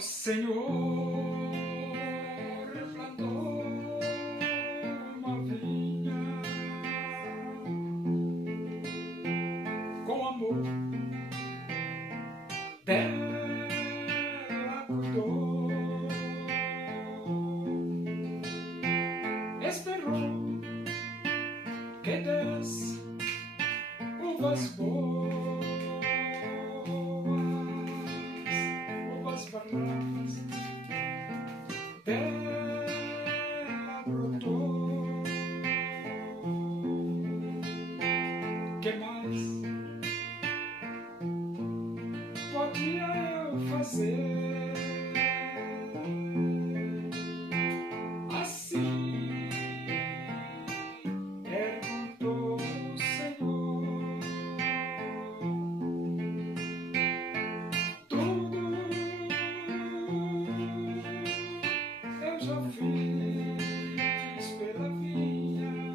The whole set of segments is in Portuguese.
Senhor plantou uma vinha com amor, dela cuidou, esperou que desse uvas boas, uvas baratas, dela brotou. Que mais podia eu fazer? Assim perguntou o Senhor. Tudo eu já fiz pela vinha,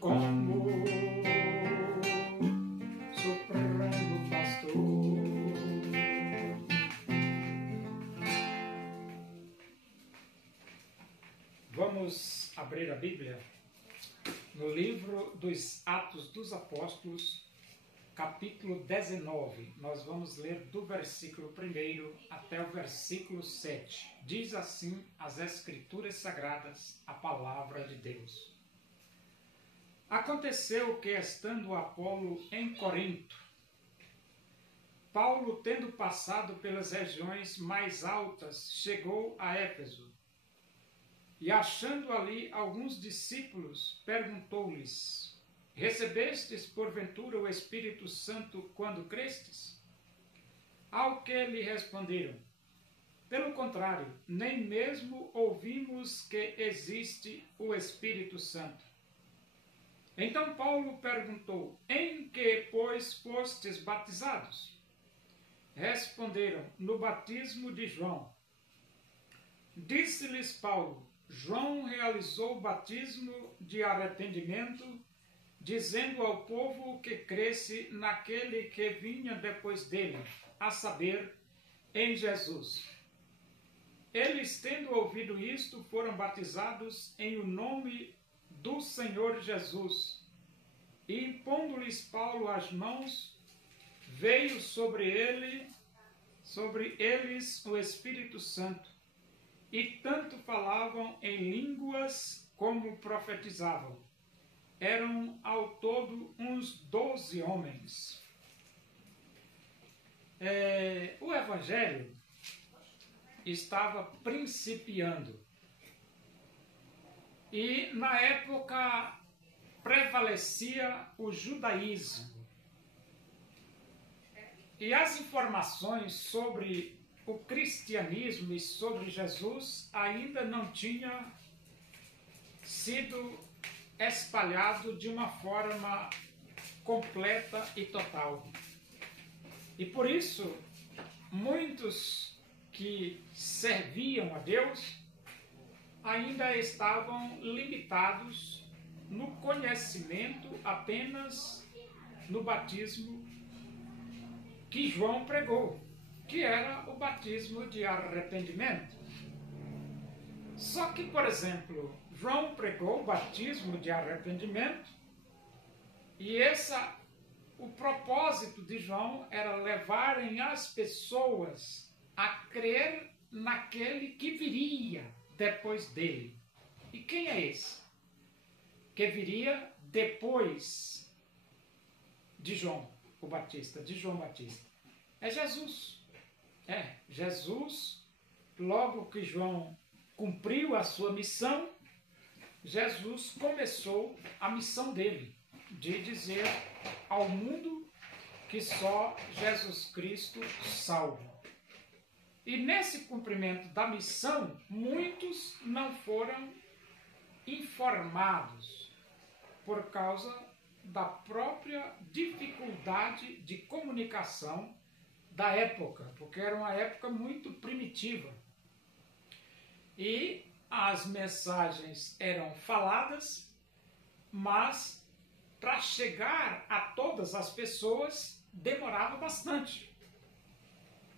como Supremo Pastor. Vamos abrir a Bíblia no livro dos Atos dos Apóstolos, capítulo 19. Nós vamos ler do versículo 1 até o versículo 7. Diz assim as Escrituras Sagradas, a palavra de Deus. Aconteceu que, estando Apolo em Corinto, Paulo, tendo passado pelas regiões mais altas, chegou a Éfeso. E, achando ali alguns discípulos, perguntou-lhes: Recebestes porventura o Espírito Santo quando crestes? Ao que lhe responderam: Pelo contrário, nem mesmo ouvimos que existe o Espírito Santo. Então Paulo perguntou: Em que, pois, fostes batizados? Responderam: No batismo de João. Disse-lhes Paulo: João realizou o batismo de arrependimento, dizendo ao povo que cresce naquele que vinha depois dele, a saber, em Jesus. Eles, tendo ouvido isto, foram batizados em o nome do Senhor Jesus. E, impondo-lhes Paulo as mãos, veio sobre eles o Espírito Santo. E tanto falavam em línguas como profetizavam. Eram ao todo uns 12 homens. O Evangelho estava principiando. E na época prevalecia o judaísmo. E as informações sobre o cristianismo e sobre Jesus ainda não tinha sido espalhado de uma forma completa e total. E por isso, muitos que serviam a Deus ainda estavam limitados no conhecimento apenas no batismo que João pregou, que era o batismo de arrependimento. Só que, por exemplo, João pregou o batismo de arrependimento e o propósito de João era levarem as pessoas a crer naquele que viria depois dele. E quem é esse que viria depois de João Batista? É Jesus. Jesus, logo que João cumpriu a sua missão, Jesus começou a missão dele, de dizer ao mundo que só Jesus Cristo salva. E nesse cumprimento da missão, muitos não foram informados por causa da própria dificuldade de comunicação da época, porque era uma época muito primitiva. E as mensagens eram faladas, mas para chegar a todas as pessoas demorava bastante.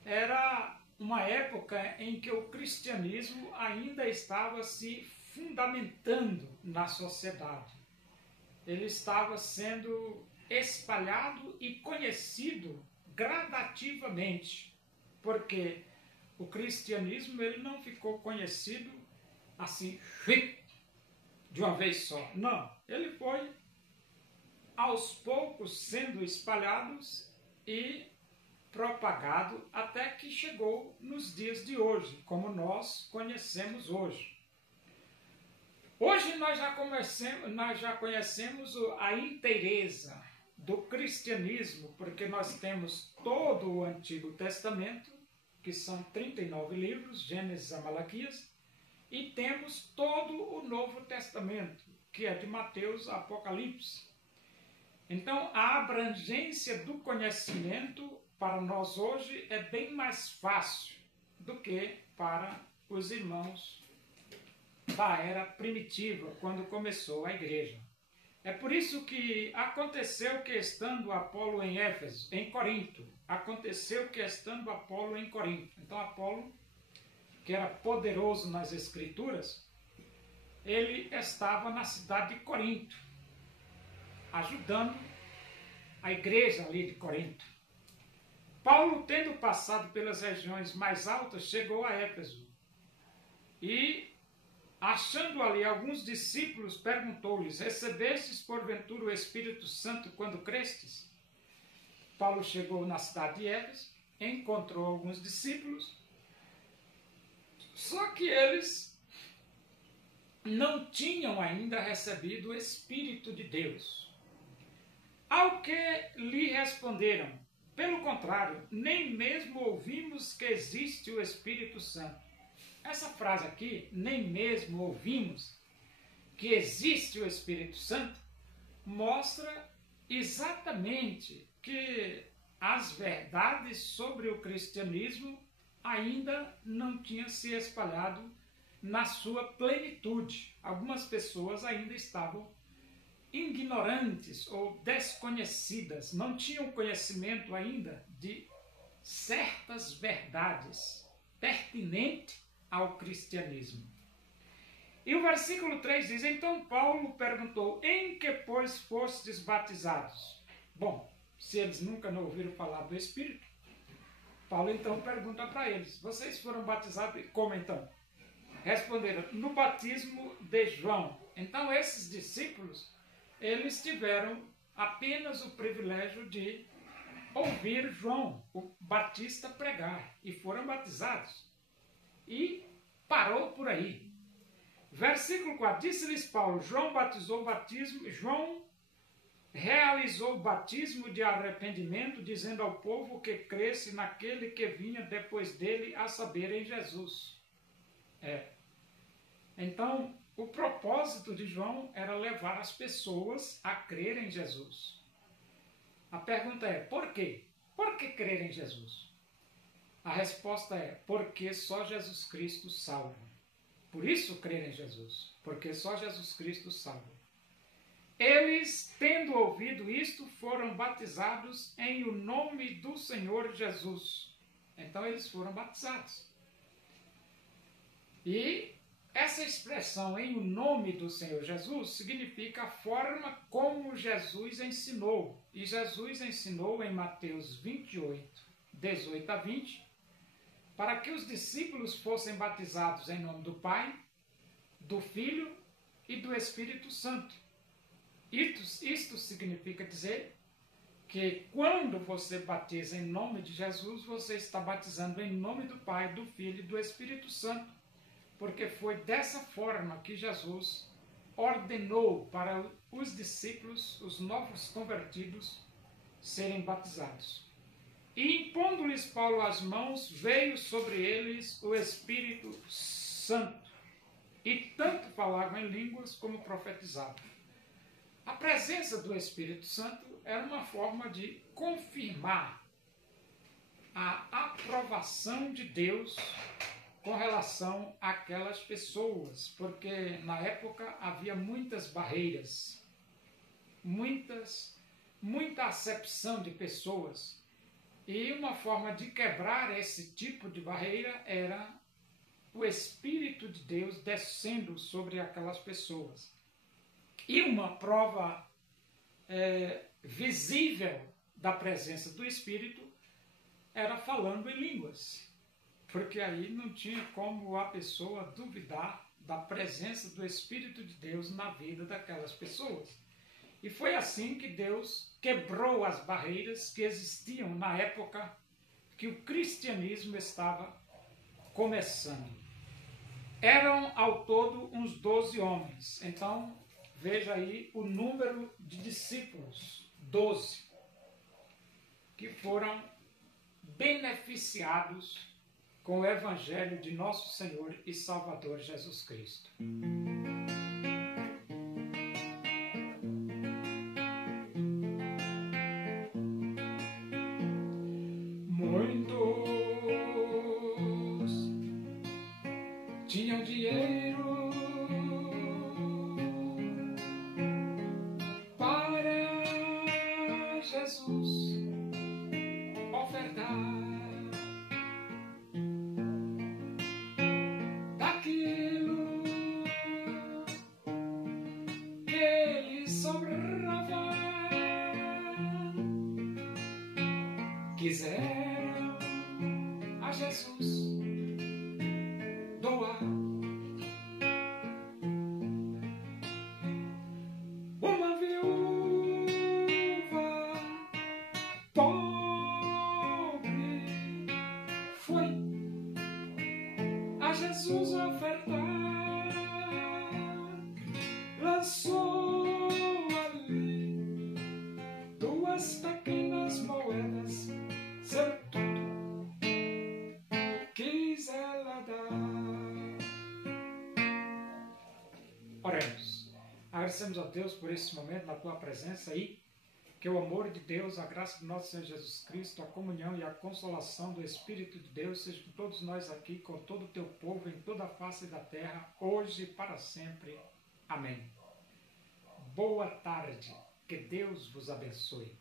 Era uma época em que o cristianismo ainda estava se fundamentando na sociedade. Ele estava sendo espalhado e conhecido gradativamente, porque o cristianismo ele não ficou conhecido assim de uma vez só. Não, ele foi aos poucos sendo espalhados e propagado até que chegou nos dias de hoje, como nós conhecemos hoje. Hoje nós já conhecemos a inteireza do cristianismo, porque nós temos todo o Antigo Testamento, que são 39 livros, Gênesis a Malaquias, e temos todo o Novo Testamento, que é de Mateus a Apocalipse. Então, a abrangência do conhecimento para nós hoje é bem mais fácil do que para os irmãos da era primitiva, quando começou a igreja. É por isso que aconteceu que estando Apolo em Éfeso, em Corinto, aconteceu que estando Apolo em Corinto. Então Apolo, que era poderoso nas escrituras, ele estava na cidade de Corinto, ajudando a igreja ali de Corinto. Paulo, tendo passado pelas regiões mais altas, chegou a Éfeso e, achando ali alguns discípulos, perguntou-lhes: recebestes porventura o Espírito Santo quando crestes? Paulo chegou na cidade de Éfeso, encontrou alguns discípulos, só que eles não tinham ainda recebido o Espírito de Deus. Ao que lhe responderam: pelo contrário, nem mesmo ouvimos que existe o Espírito Santo. Essa frase aqui, nem mesmo ouvimos que existe o Espírito Santo, mostra exatamente que as verdades sobre o cristianismo ainda não tinham se espalhado na sua plenitude. Algumas pessoas ainda estavam ignorantes ou desconhecidas, não tinham conhecimento ainda de certas verdades pertinentes ao cristianismo. E o versículo 3 diz: então Paulo perguntou: em que, pois, fostes batizados? Bom, se eles nunca não ouviram falar do Espírito, Paulo então pergunta para eles: vocês foram batizados como então? Responderam: no batismo de João. Então esses discípulos, eles tiveram apenas o privilégio de ouvir João, o Batista, pregar, e foram batizados. E parou por aí. Versículo 4, disse-lhes Paulo: João realizou o batismo de arrependimento, dizendo ao povo que cresce naquele que vinha depois dele, a saber, em Jesus. Então, o propósito de João era levar as pessoas a crer em Jesus. A pergunta é: por quê? Por que crer em Jesus? A resposta é: porque só Jesus Cristo salva. Por isso crer em Jesus, porque só Jesus Cristo salva. Eles, tendo ouvido isto, foram batizados em o nome do Senhor Jesus. Então eles foram batizados. E essa expressão em o nome do Senhor Jesus significa a forma como Jesus ensinou. E Jesus ensinou em Mateus 28, 18 a 20, para que os discípulos fossem batizados em nome do Pai, do Filho e do Espírito Santo. Isto significa dizer que quando você batiza em nome de Jesus, você está batizando em nome do Pai, do Filho e do Espírito Santo, porque foi dessa forma que Jesus ordenou para os discípulos, os novos convertidos, serem batizados. E impondo-lhes Paulo as mãos, veio sobre eles o Espírito Santo, e tanto falavam em línguas como profetizavam. A presença do Espírito Santo era uma forma de confirmar a aprovação de Deus com relação àquelas pessoas, porque na época havia muitas barreiras, muita acepção de pessoas E uma forma de quebrar esse tipo de barreira era o Espírito de Deus descendo sobre aquelas pessoas. E uma prova visível da presença do Espírito era falando em línguas, porque aí não tinha como a pessoa duvidar da presença do Espírito de Deus na vida daquelas pessoas. E foi assim que Deus quebrou as barreiras que existiam na época que o cristianismo estava começando. Eram ao todo uns 12 homens. Então, veja aí o número de discípulos, 12, que foram beneficiados com o Evangelho de nosso Senhor e Salvador Jesus Cristo. Muitos tinham dinheiro para Jesus ofertar. Daquilo que lhes sobrava, quiseram a Jesus doar. Uma viúva pobre foi a Jesus ofertar, lançou ali 2 pequenas moedas, seu tudo quis ela dar. Oremos. Agradecemos a Deus por esse momento na tua presença e que o amor de Deus, a graça do nosso Senhor Jesus Cristo, a comunhão e a consolação do Espírito de Deus seja com todos nós aqui, com todo o teu povo, em toda a face da terra, hoje e para sempre. Amém. Boa tarde. Que Deus vos abençoe.